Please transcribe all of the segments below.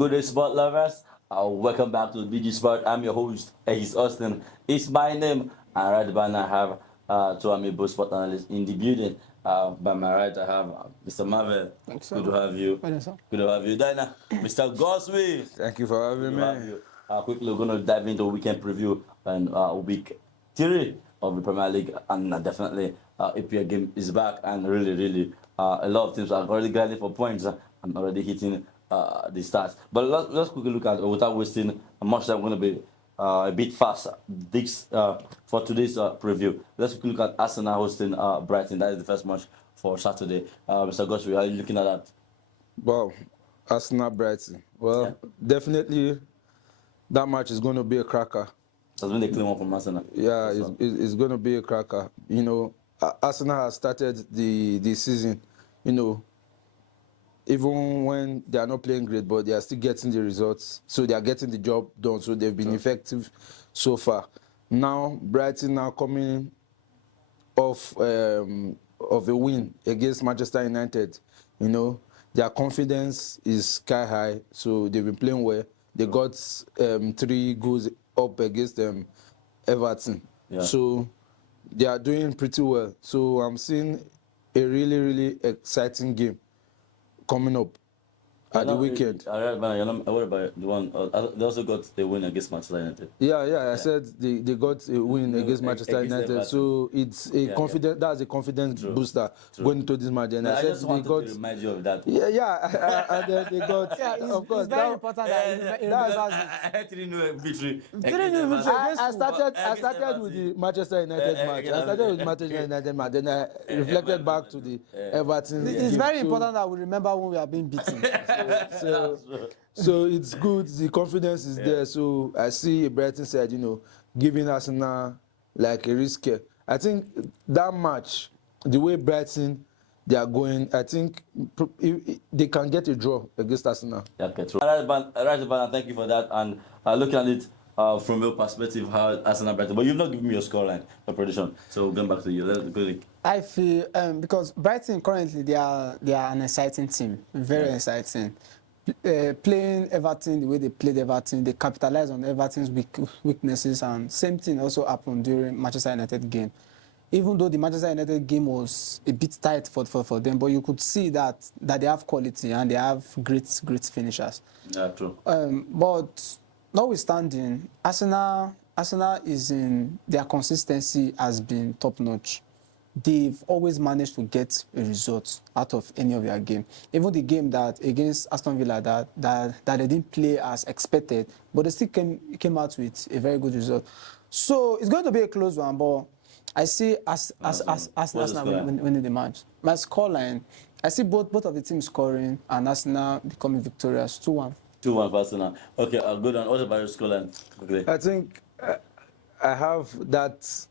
Good day, sport lovers. Welcome back to BG Sport. I'm your host, Ace Austin. It's my name. And right by now, I have two amiable sport analysts in the building. By my right, I have Mr. Marvel. Thanks, Good sir. to have you. Well done, sir. Good to have you, Dana. Mr. Godswill. Thank you for Good having to have me. you. Quickly, we're going to dive into weekend preview and week 3 of the Premier League. And definitely, EPL game is back. And really, a lot of teams are already grinding for points and already hitting the stats. But let's quickly look at it without wasting much time. We're going to be a bit fast this for today's preview. Let's quickly look at Arsenal hosting Brighton. That is the first match for Saturday. Mr. Godswill, how are you looking at that? Wow, Arsenal Brighton. Well, definitely that match is going to be a cracker. That's been the claim from Arsenal. Yeah, it's going to be a cracker. You know, Arsenal has started the season, you know, even when they are not playing great, but they are still getting the results. So they are getting the job done. So they've been effective so far. Now, Brighton now coming off of a win against Manchester United. You know, their confidence is sky high. So they've been playing well. They got 3 goals up against Everton. Yeah. So they are doing pretty well. So I'm seeing a really exciting game coming up at the weekend. What about the one? They also got a win against Manchester United. Yeah. I said they got a win against Manchester against United, Everton. so it's a confident. That's a confidence booster going into this match. And I I said just they wanted got. to remind you of that. Yeah, and then they got. Yeah, it's, of course, it's very that- important that he remembers it. I had 3-0 victory. 3-0 victory. I started with the Manchester United match. I started with Manchester United match. Then I reflected back to the Everton. It's game. very So- important that we remember when we are being beaten. So it's good. The confidence is there. So I see Brighton side, you know, giving Arsenal like a risk. I think that match, the way Brighton they are going, I think they can get a draw against Arsenal. Yeah, okay, true. Right, thank you for that. And looking at it from your perspective, how Arsenal Brighton, but you've not given me your scoreline, your prediction. So going back to you, let's go. I feel because Brighton currently they are an exciting team, very exciting. Playing Everton the way they played Everton, they capitalized on Everton's weaknesses, and same thing also happened during Manchester United game. Even though the Manchester United game was a bit tight for them, but you could see that they have quality and they have great finishers. Yeah, true. But notwithstanding, Arsenal is in their consistency has been top notch. They've always managed to get a result out of any of their game. Even the game that against Aston Villa that they didn't play as expected, but they still came out with a very good result. So it's going to be a close one, but I see Arsenal winning the match. My scoreline, I see both of the teams scoring and Arsenal becoming victorious 2-1. 2-1 for Arsenal. Okay, good one. What about your scoreline? Okay. I think I have that.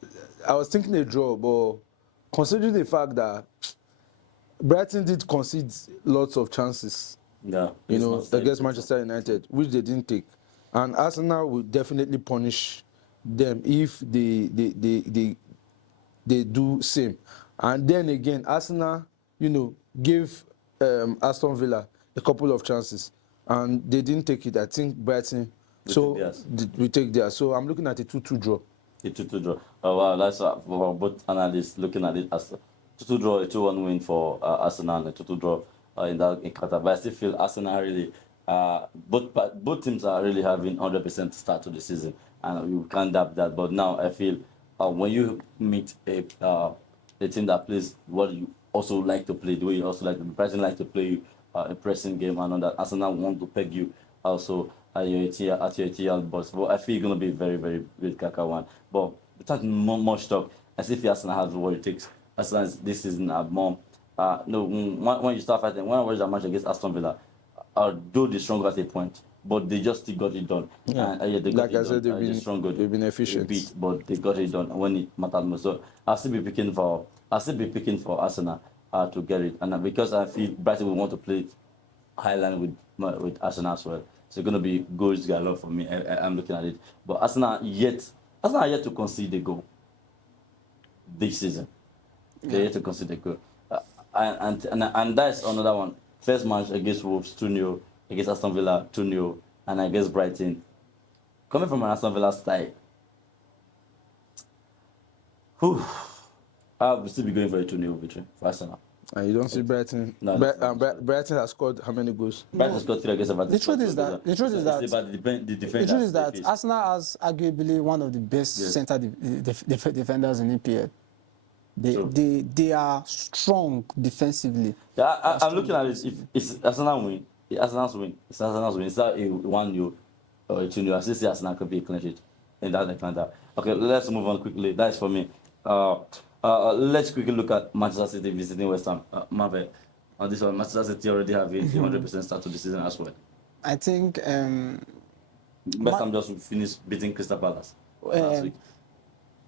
I was thinking a draw, but considering the fact that Brighton did concede lots of chances, Yeah. you know, against Manchester United, which they didn't take, and Arsenal will definitely punish them if they do same. And then again, Arsenal, you know, gave Aston Villa a couple of chances, and they didn't take it. I think Brighton. We take theirs. So I'm looking at a 2-2 draw. A 2-2 draw. Oh, wow, that's for both analysts looking at it as a 2-2 draw, a 2-1 win for Arsenal, and a 2-2 draw in Qatar. But I still feel Arsenal really, both teams are really having 100% start to the season, and you can't doubt that. But now I feel when you meet a team that plays what you also like to play, the way you also like, the person like to play a pressing game, and on that Arsenal want to peg you also at your EPL boss. But I feel it's going to be a very great Kaka one. But without much talk, I still feel Arsenal has what it takes. Arsenal this season are more. No, when you start fighting, when I watched that match against Aston Villa, though they strong at a point, but they just still got it done. Yeah. They got Like I said, they've been efficient. Beat, but they got it done when it mattered most. So I'll still be picking for Arsenal to get it, and because I feel Brighton will want to play Highland with Arsenal as well. So it's going to be goals galore for me. I'm looking at it. But Arsenal yet to concede a goal this season. They're yet to concede a goal. And that's another one. First match against Wolves, 2-0. against Aston Villa 2-0, and against Brighton. Coming from an Aston Villa side, whew, I will still be going for a 2-0 victory for Arsenal. And you don't see Brighton. No, Brighton has scored how many goals? Brighton scored 3 against Everton. The truth is that it's about the defenders. the truth is they that face. Arsenal has arguably one of the best center defenders in EPL. They are strong defensively. Yeah, I'm looking at this. If it's Arsenal win, Arsenal's win. It's Arsenal's win. It's not a 1-0 or a 2-0. I still see Arsenal could be a clean sheet in that defender. Okay, let's move on quickly. That's for me. Let's quickly look at Manchester City visiting West Ham. Marvel. On this one, Manchester City already have a 100% start to the season as well. I think West Ham just finished beating Crystal Palace last week.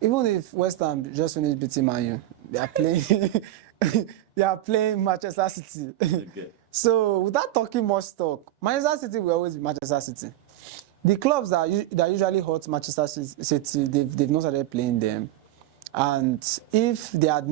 even if West Ham just finished beating Man U, they are playing they are playing Manchester City. Okay. So without talking much talk, Manchester City will always be Manchester City. The clubs that usually hurt Manchester City, they've not started playing them. And if they had,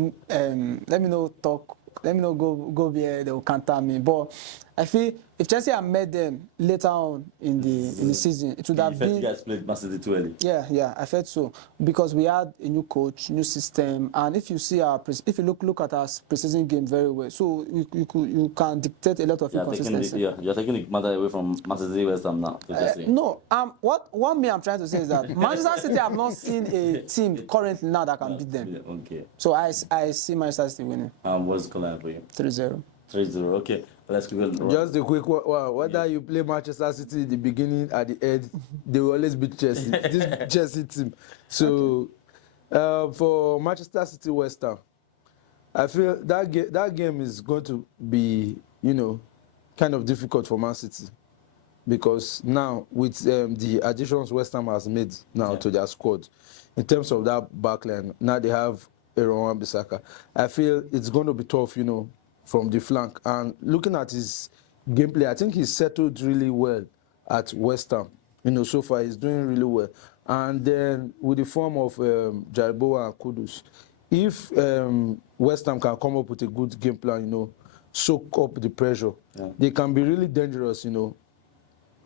let me know go there, they will counter me. But I feel if Chelsea had met them later on in the season, it would have been. You guys played Man City too early. Yeah, I felt so because we had a new coach, new system, and if you see if you look at our preseason game very well, so you can dictate a lot of inconsistency. You're taking the matter away from Manchester City West Ham now. No, what me I'm trying to say is that Manchester City have not seen a team currently now that can beat them. Okay. So I see Manchester City winning. What's the scoreline for you? 3-0. 3-0. Okay. Let's go. Just a quick one. Whether you play Manchester City in the beginning, at the end, they will always beat Chelsea. This Chelsea team. So, for Manchester City West Ham, I feel that game is going to be, kind of difficult for Man City. Because now, with the additions West Ham has made now to their squad, in terms of that backline, now they have Aaron Wan-Bissaka. I feel it's going to be tough, from the flank. And looking at his gameplay, I think he's settled really well at West Ham. So far he's doing really well. And then with the form of Jariboa and Kudus, if West Ham can come up with a good game plan, soak up the pressure, they can be really dangerous,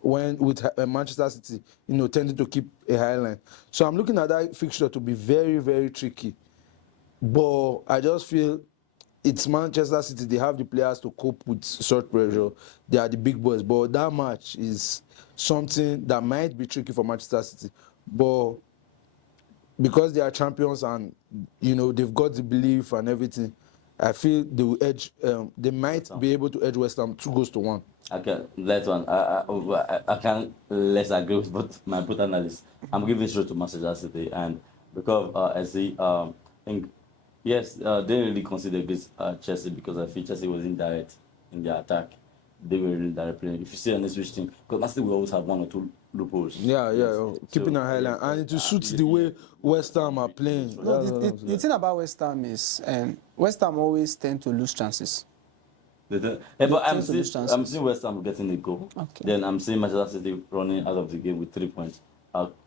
when with Manchester City, tending to keep a high line. So I'm looking at that fixture to be very, very tricky. But I just feel it's Manchester City. They have the players to cope with such pressure. They are the big boys. But that match is something that might be tricky for Manchester City. But because they are champions and, they've got the belief and everything, I feel they will edge. They might be able to edge West Ham 2-1. Okay, that one. I can't less agree with both analysts. I'm giving straight to Manchester City. And because I see, I think, yes, they didn't really consider against Chelsea because I feel Chelsea was indirect in their attack. They were really direct playing. If you see on the switch team, because Man City will always have one or two loopholes. Keeping a high line. And it suits the way West Ham are playing. No, the thing about West Ham is West Ham always tend to lose chances. But I'm seeing West Ham getting the goal. Okay. Then I'm seeing Manchester City running out of the game with 3 points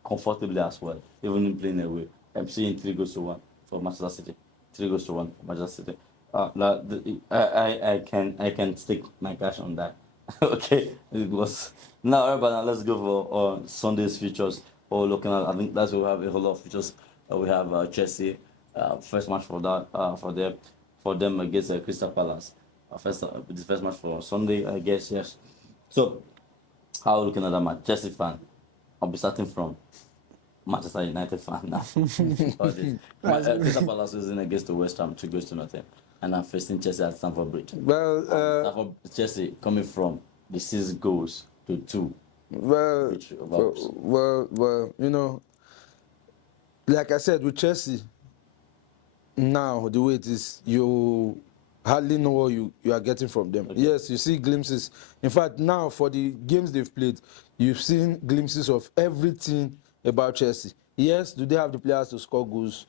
comfortably as well, even in playing away. I'm seeing 3-1 for Manchester City. 3-1 for Manchester City. I can stick my cash on that. Okay, it was now. Everybody, let's go for Sunday's features. Or looking at, I think that's where we have a whole lot of features. We have Chelsea, first match for them against Crystal Palace. The first match for Sunday, I guess. Yes. So, how are we looking at that match? Chelsea fan. I'll be starting from Manchester United fan now. Crystal Palace is in against the West Ham 2-0, and I'm facing Chelsea at Stamford Bridge. Well, Chelsea coming from the 6 goals to 2. Well, like I said, with Chelsea, now the way it is, you hardly know what you are getting from them. Okay. Yes, you see glimpses. In fact, now for the games they've played, you've seen glimpses of everything about Chelsea. Yes, do they have the players to score goals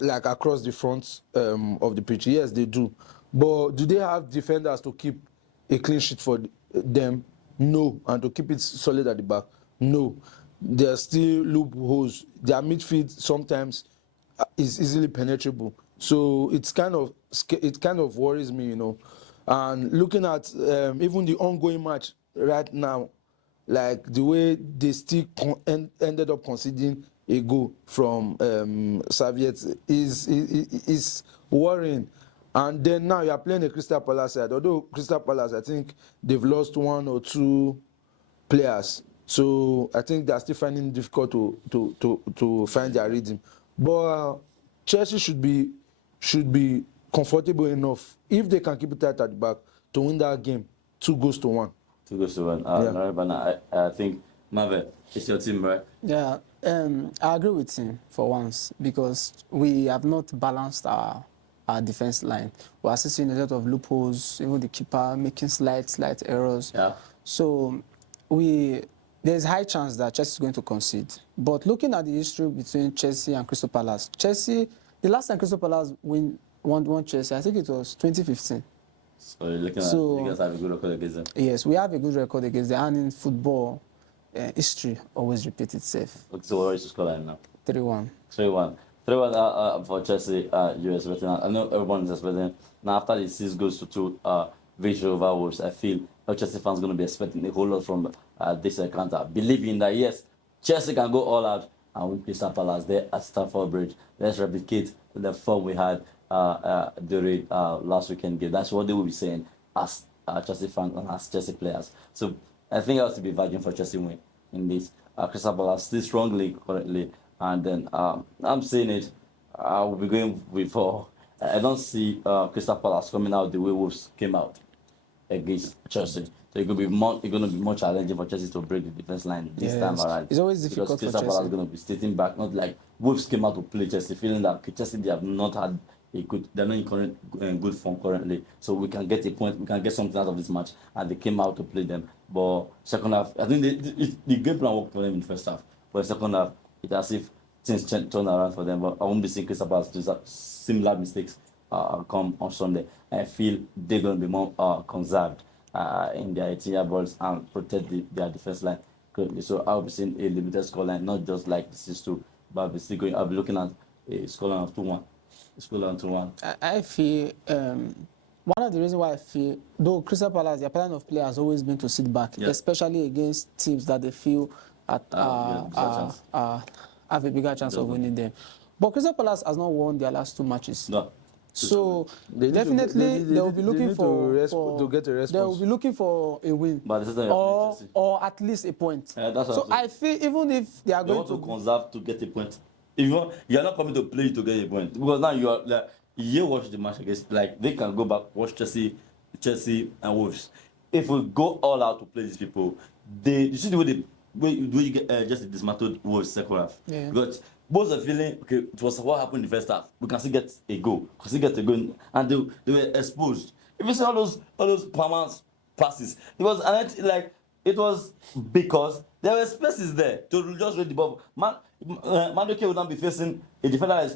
like across the front of the pitch? Yes, they do. But do they have defenders to keep a clean sheet for them? No. And to keep it solid at the back? No. There are still loopholes. Their midfield sometimes is easily penetrable. So it kind of worries me, And looking at even the ongoing match right now, like the way they still ended up conceding a goal from Serviette is worrying. And then now you are playing the Crystal Palace side. Although Crystal Palace, I think they've lost 1 or 2 players, so I think they're still finding it difficult to find their rhythm. But Chelsea should be comfortable enough if they can keep it tight at the back to win that game 2-1. 2-1. Yeah. But I think Marvel, it's your team, right? Yeah, I agree with him for once because we have not balanced our defense line. We are still seeing a lot of loopholes, even the keeper making slight errors. Yeah. So there's high chance that Chelsea is going to concede. But looking at the history between Chelsea and Crystal Palace, the last time Crystal Palace won Chelsea, I think it was 2015. So you're looking So- at you guys have a good record against them. Yes, we have a good record against them, and in football, history always repeats itself. Okay, so what is the scoreline now? 3-1. 3-1. 3-1 for Chelsea, you expecting. I know everyone is expecting. Now, after the season goes to 2 victory over Wolves, I feel Chelsea fans going to be expecting a whole lot from this encounter. Believing that, yes, Chelsea can go all out and win Crystal Palace there at Stamford Bridge. Let's replicate the form we had during last weekend game. That's what they will be saying as Chelsea fans and as Chelsea players. So I think I have to be virgin for Chelsea win in this. Crystal Palace still strongly currently. And then I'm saying it. I will be going with 4. I don't see Crystal Palace coming out the way Wolves came out against Chelsea. So it's going to be more challenging for Chelsea to break the defense line this Yes. time around. It's always difficult because for Crystal Palace Chelsea. is going to be sitting back, not like Wolves came out to play Chelsea, feeling that Chelsea they have not had they're not in good form currently. So we can get a point, we can get something out of this match, and they came out to play them. But second half, I think the game plan worked for them in the first half. But the second half, it's as if things turned around for them. But I won't be seeing Crystal Palace do similar mistakes come on Sunday. I feel they're going to be more conserved in their 18-year balls and protect their defense line currently. So I'll be seeing a limited scoreline, not just like this is 2, but I'll be looking at a scoreline of 2-1. Scoreline 2-1. I feel one of the reasons why I feel, though Crystal Palace, their pattern of play has always been to sit back, Yeah. especially against teams that they feel bigger chance. have a bigger chance of winning them. But Crystal Palace has not won their last 2 matches. No. So They need to- definitely they will be they looking need for to get a they will response. be looking for a win But this is not your Chelsea. or at least a point. Yeah, that's what So I'm saying. I feel even if they are They going want to to conserve to get a point. If you're not coming to play to get a point, because now you are like you watch the match against, like they can go back watch Chelsea and Wolves. If we go all out to play these people, you see the way you get just dismantled Wolves second half. Yeah. Because both are feeling okay. It was what happened in the first half. We can still get a goal. And they were exposed. If you see all those permanent passes, it was because there were spaces there to just read the ball. Madueke would not be facing a defender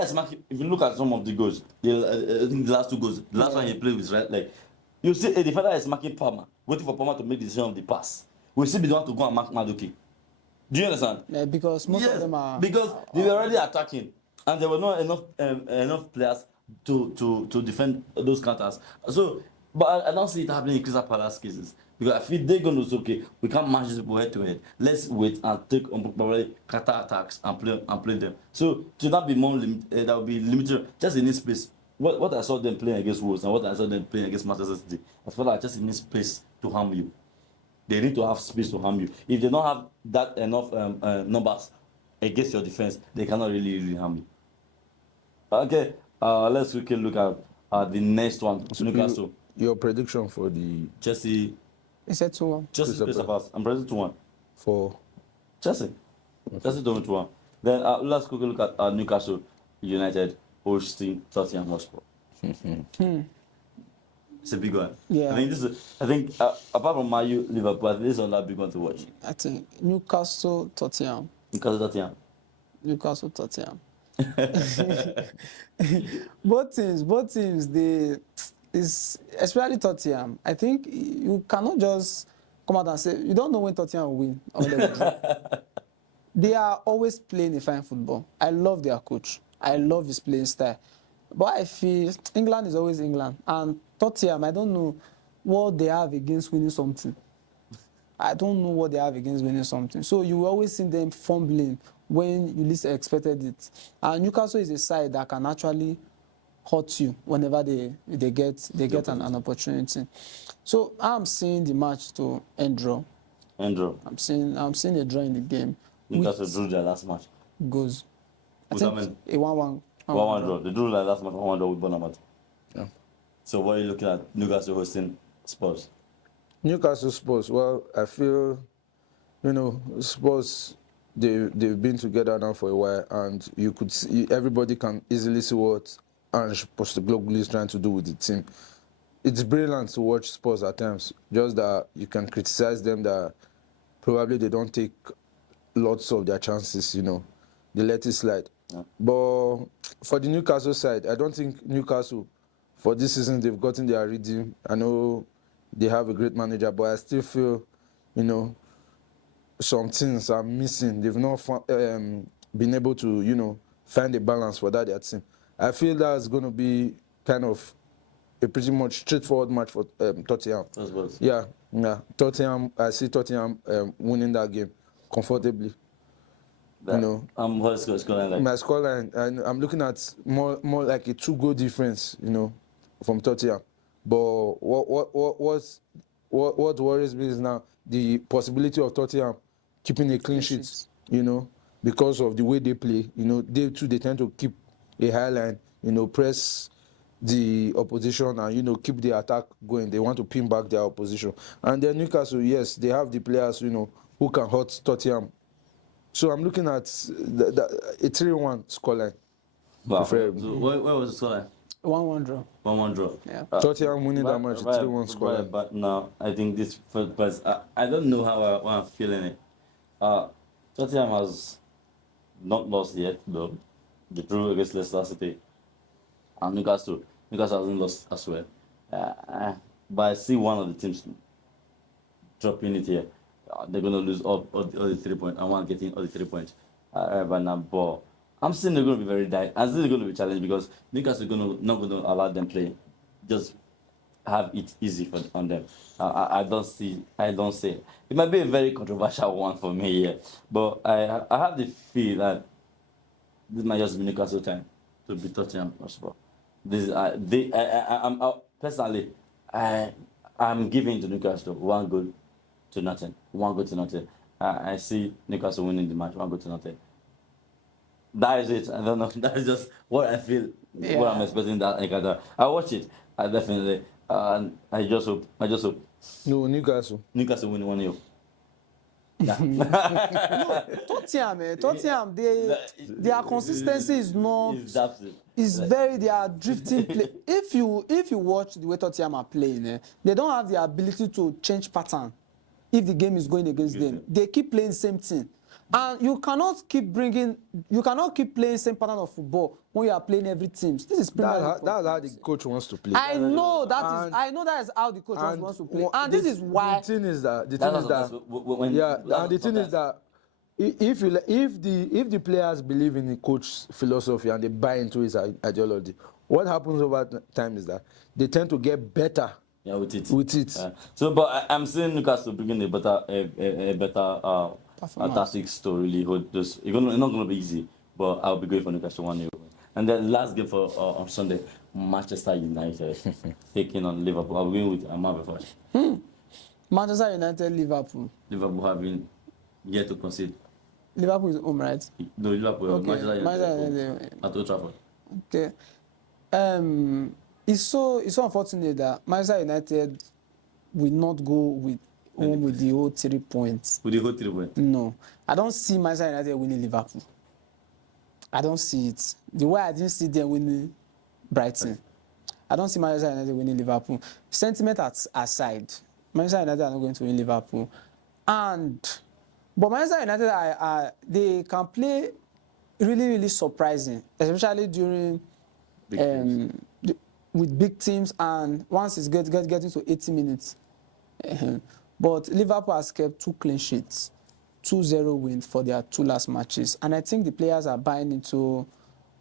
is marking. If you look at some of the goals, I think the last 2 goals, the last one he played with right leg, you see a defender is marking Palmer, waiting for Palmer to make the decision of the pass. We still be the one to go and mark Madueke. Do you understand? because most Yes, of them are because they were already attacking, and there were not enough players to defend those counters. So, but I don't see it happening in Crystal Palace cases because I feel they're going to say, okay, we can't match these people head to head. Let's wait and take probably counter attacks and play them. So to not be more limited, that will be limited just in this space. What I saw them playing against Wolves and what I saw them playing against Manchester City, I feel like just in this space to harm you. They need to have space to harm you. If they don't have that enough numbers against your defense, they cannot really harm you. Okay, let's quickly look at the next one. Newcastle, Your prediction for the Chelsea, He said 2-1. Crystal Palace. I'm present 2-1. for Chelsea. Chelsea don't 2-1. Then let's quickly look at Newcastle United hosting Tottenham Hotspur. It's a big one. Yeah. I think apart from Man U, Liverpool, I think this is another big one to watch. I think Newcastle, Tottenham. Newcastle Tottenham. Both teams, especially Tottenham. I think you cannot just come out and say you don't know when Tottenham will win or they will draw. They are always playing a fine football. I love their coach. I love his playing style. But I feel England is always England, and Tottenham, I don't know what they have against winning something. I don't know what they have against winning something. So you will always see them fumbling when you least expected it. And Newcastle is a side that can actually hurt you whenever they get an opportunity. So I'm seeing the match to end draw. Andrew, I'm seeing a draw in the game. Newcastle drew their last match. Goes. I With think Amen. a 1-1. 1-1 draw. They drew their last match 1-1 draw with Bournemouth. Yeah. So what are you looking at? Newcastle hosting Spurs. Newcastle Spurs. Well, I feel, Spurs. They've been together now for a while, and you could see everybody can easily see what Ange Postecoglou is trying to do with the team. It's brilliant to watch Spurs at times. Just that you can criticize them that probably they don't take lots of their chances. They let it slide. Yeah. But for the Newcastle side, I don't think Newcastle for this season they've gotten their rhythm. I know they have a great manager, but I still feel, some things are missing. They've not been able to, find a balance for their team. I feel that's going to be kind of a pretty much straightforward match for Tottenham. Spurs. Yeah. Tottenham. I see Tottenham winning that game comfortably. What's the scoreline like? My scoreline, I'm looking at more like a 2-goal difference, from Tottenham. But what worries me is now the possibility of Tottenham keeping a clean sheet, because of the way they play. They tend to keep a high line, press the opposition and, keep the attack going. They want to pin back their opposition. And then Newcastle, yes, they have the players, who can hurt Tottenham. So I'm looking at a 3-1 scoreline. Wow. Preferably. So where was the scoreline? 1-1 draw. 1-1 draw. Yeah. Tottenham winning that match, 3-1 scoreline. But now I think this first place, I don't know how I'm feeling it. Tottenham has not lost yet, though. They drew against Leicester City. And Newcastle hasn't lost as well. But I see one of the teams dropping it here. They're going to lose all the 3 points, and one getting all the 3 points right now. But I'm still going to be very tight. I'm still going to be challenged because Newcastle not going to allow them play. Just have it easy on them. I don't see. It might be a very controversial one for me here, but I have the feel that this might just be Newcastle time to beat Tottenham Hotspur. Personally, I'm giving to Newcastle 1-0 to nothing. 1-0 to nothing. I see Newcastle winning the match 1-0 to nothing. That is it. I don't know. That is just what I feel. Yeah. What I'm expecting that encounter. I watch it. I definitely. I just hope. No, Newcastle. Newcastle win 1-0. Tottenham, their consistency is not. It's very, they are drifting. If you watch the way Tottenham are playing, they don't have the ability to change pattern. If the game is going against them, they keep playing the same thing, and you cannot keep playing same pattern of football when you are playing every team. This is Premier League. That's how the coach wants to play. I know that is how the coach wants to play, and this is why. The thing is that if the players believe in the coach's philosophy and they buy into his ideology, what happens over time is that they tend to get better. Yeah, with it. So, but I'm seeing Newcastle bringing a better tactics to really hold this. It's not going to be easy, but I'll be going for Newcastle 1-0. And then last game for on Sunday, Manchester United taking on Liverpool. I'll be going with Marvel first. Manchester United, Liverpool. Liverpool having yet to concede. Liverpool is home, right? No, Liverpool. Okay. Manchester United at Old Trafford. Okay. It's so unfortunate that Manchester United will not go with the whole 3 points. With the whole 3 points? No. I don't see Manchester United winning Liverpool. I don't see it. The way I didn't see them winning Brighton. I don't see Manchester United winning Liverpool. Sentiment aside, Manchester United are not going to win Liverpool. But Manchester United, they can play really, really surprising, especially during with big teams, and once it's getting to 80 minutes. But Liverpool has kept 2 clean sheets, 2-0 wins for their 2 last matches, and I think the players are buying into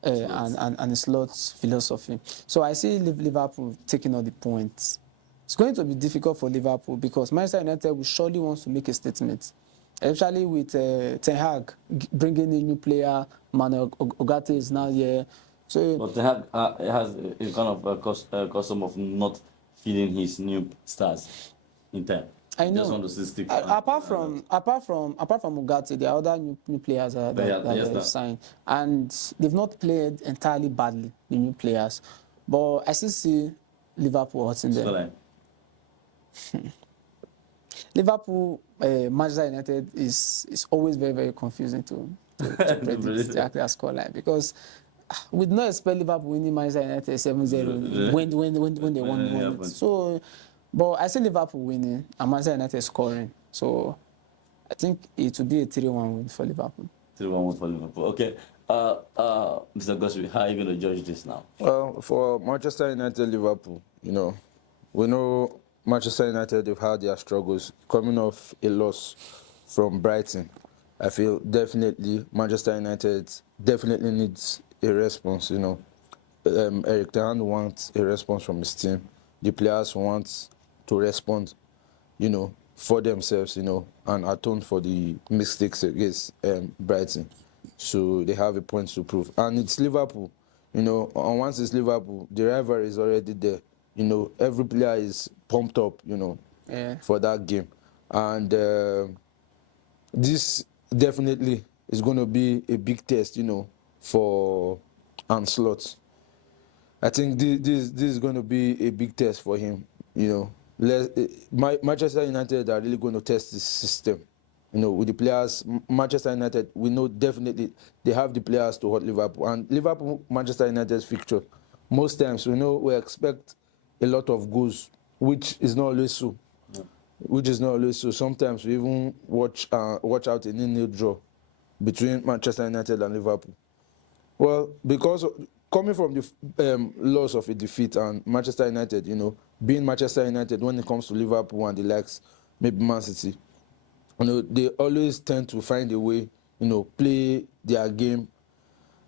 and Slot's philosophy. So I see Liverpool taking all the points. It's going to be difficult for Liverpool because Manchester United will surely want to make a statement, especially with Ten Hag bringing in new player. Manuel Ugarte is now here. So, But Ten Hag has a kind of a custom of not feeding his new stars in time. I know. Just want to see stick. Apart from Ugarte, there are other new players that they've signed, and they've not played entirely badly. The new players, but I still see Liverpool hurting them. Liverpool, Manchester United is always very confusing to predict the actual scoreline because we did not expect Liverpool winning Manchester United 7-0 when they won it. So, but I see Liverpool winning and Manchester United scoring. So I think it will be a 3-1 win for Liverpool. 3-1 win for Liverpool. Okay. Mr. Godswill, how are you going to judge this now? Well, for Manchester United, Liverpool, we know Manchester United have had their struggles coming off a loss from Brighton. I feel definitely Manchester United definitely needs a response. Eric Ten Hag wants a response from his team. The players want to respond, for themselves, and atone for the mistakes against Brighton. So they have a point to prove. And it's Liverpool, and once it's Liverpool, the rivalry is already there. Every player is pumped up, for that game. And this definitely is going to be a big test, for Slot. I think this is going to be a big test for him, Manchester United are really going to test this system, with the players. Manchester United, we know definitely they have the players to hurt Liverpool. And Liverpool, Manchester United's fixture, most times we expect a lot of goals, which is not always so. Sometimes we even watch out a 0-0 draw between Manchester United and Liverpool. Well, because coming from the loss of a defeat and Manchester United, being Manchester United when it comes to Liverpool and the likes, maybe Man City, they always tend to find a way, play their game.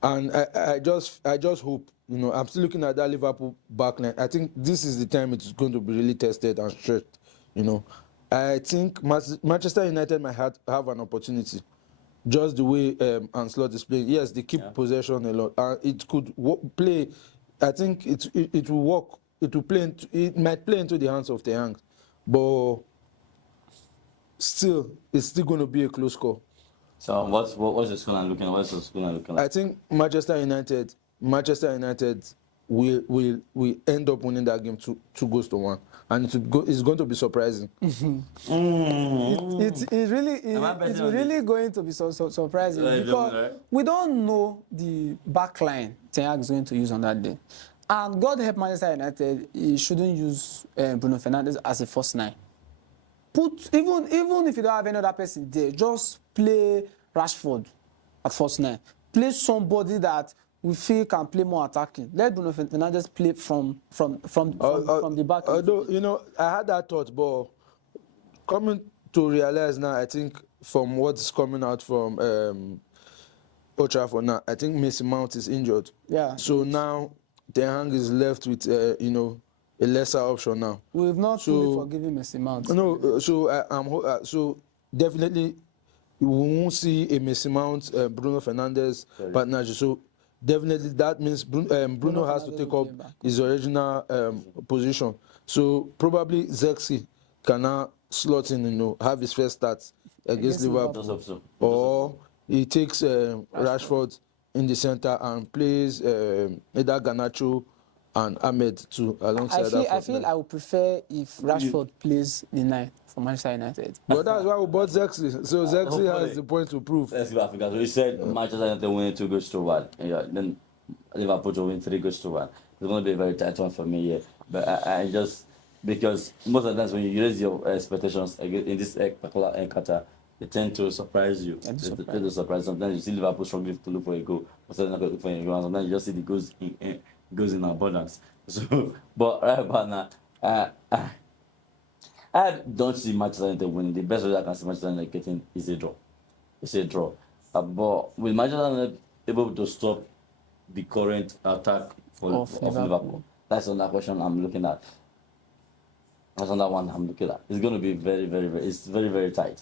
And I just hope, I'm still looking at that Liverpool backline. I think this is the time it's going to be really tested and stretched, I think Manchester United might have an opportunity, just the way Slot is playing. Yes, they keep possession a lot. It could play. I think it will work. It might play into the hands of the Hag, but still, it's still going to be a close score. So what's the scoreline looking like? What's the scoreline looking like? I think Manchester United will end up winning that game 2-1, and it's going to be surprising. It's really going to be so surprising because we don't know the backline Ten Hag is going to use on that day. And God help Manchester United, he shouldn't use Bruno Fernandes as a first nine. Even if you don't have any other person there, just play Rashford at first nine. Play somebody that we feel can play more attacking. Let Bruno Fernandes play from the back. Although, I had that thought, but coming to realize now, I think from what's coming out from Old Trafford now, I think Mason Mount is injured. Yeah. So now Ten Hag is left with a lesser option now. We've not fully forgiven Mason Mount. No, so definitely we won't see a Mason Mount, Bruno Fernandes partnership. So definitely that means Bruno has to take up his original position. So probably Zexi can now slot in, have his first start against Liverpool. Or he takes Rashford in the center and plays either Garnacho and Ahmed too alongside. I feel I would prefer if Rashford plays the 9 for Manchester United. But that's why we bought Zexi. So Zexi has the point to prove. Let's go Africa. So you said Manchester United winning 2-1. Yeah, then Liverpool to win 3-1. It's going to be a very tight one for me here. But I just, because most of the times when you raise your expectations in this particular encounter, they tend to surprise you. They tend to surprise. Sometimes you see Liverpool struggling to look for a goal. Sometimes you just see the goes in abundance. So, but right about now, I don't see Manchester United winning. The best result I can see Manchester United getting is a draw. It's a draw. But with Manchester United able to stop the current attack Of of Liverpool. Liverpool? That's another question I'm looking at. That's another one I'm looking at. It's going to be it's very, very tight.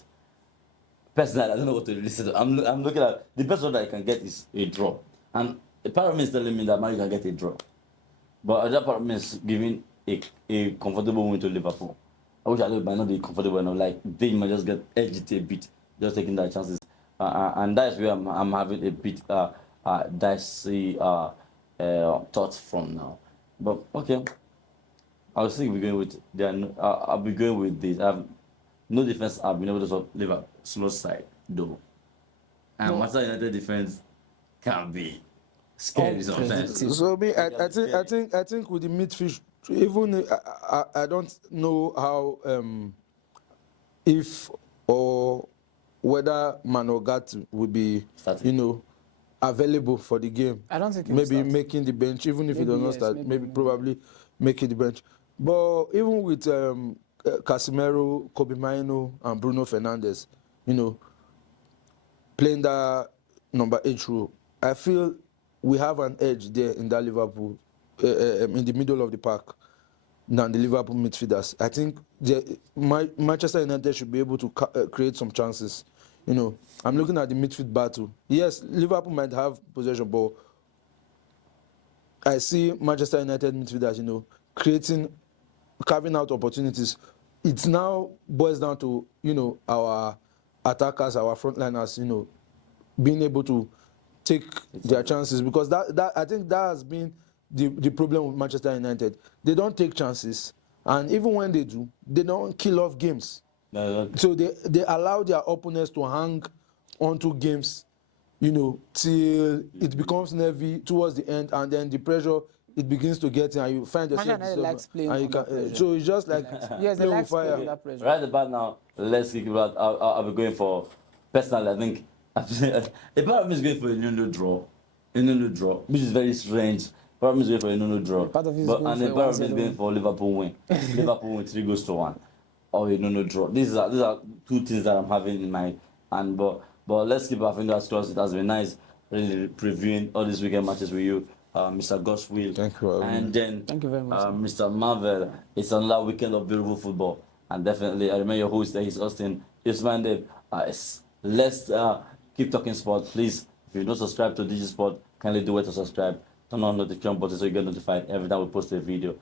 Personally, I don't know what to really say. I'm looking at the best one that I can get is a draw. And a part of me is telling me that Man U can get a draw. But another part of me is giving a comfortable win to Liverpool. I wish I might not be comfortable enough. Like they might just get edged a bit, just taking their chances. And that's where I'm having a bit dicey thoughts from now. But okay, I'll still be going with I'll be going with this. No defense have been able to stop Liverpool slow side though, and No. Manchester United defense can be scary sometimes. Unpredictable. So me, It can be scary. I think with the midfield, even I don't know how if or whether Manogat will be Starting. available for the game. I don't think he will Maybe start. making the bench, even if he Maybe does not yes, start, maybe maybe maybe. probably making the bench. But even with Casemiro, Kobe Maino, and Bruno Fernandes, playing that number 8 role, I feel we have an edge there in that Liverpool, in the middle of the park, than the Liverpool midfielders. I think Manchester United should be able to create some chances. I'm looking at the midfield battle. Yes, Liverpool might have possession, but I see Manchester United midfielders, carving out opportunities. It now boils down to, our attackers, our frontliners, being able to take their chances, because that I think that has been the problem with Manchester United. They don't take chances, and even when they do, they don't kill off games. So they allow their opponents to hang onto games, till it becomes nervy towards the end, and then the pressure it begins to get in, and you find yourself Manchester United likes playing and you under can, pressure. so it's just like Yes, they playing like with fire. playing under pressure. Right about now, let's kick it out. I'll be going for, personally, I think, a part of me is going for a 0-0 draw. A 0-0 draw, which is very strange. Part of me is going for a 0-0 draw. Part of it is But, going and for a a part of me is 1-0 going for Liverpool win. Liverpool win 3-1. Or a 0-0 draw. These are two things that I'm having in mind. And but let's keep our fingers crossed. It has been nice really previewing all these weekend matches with you, Mr. Godswill. Thank you for having And me. then Thank you very much, sir. Mr. Marvel. It's another weekend of beautiful football. And definitely, I remember your host there, he's Austin. It's minded. Let's keep talking sport, please. If you're not subscribed to DigiSport, kindly do it to subscribe. Turn on notification button so you get notified every time we post a video.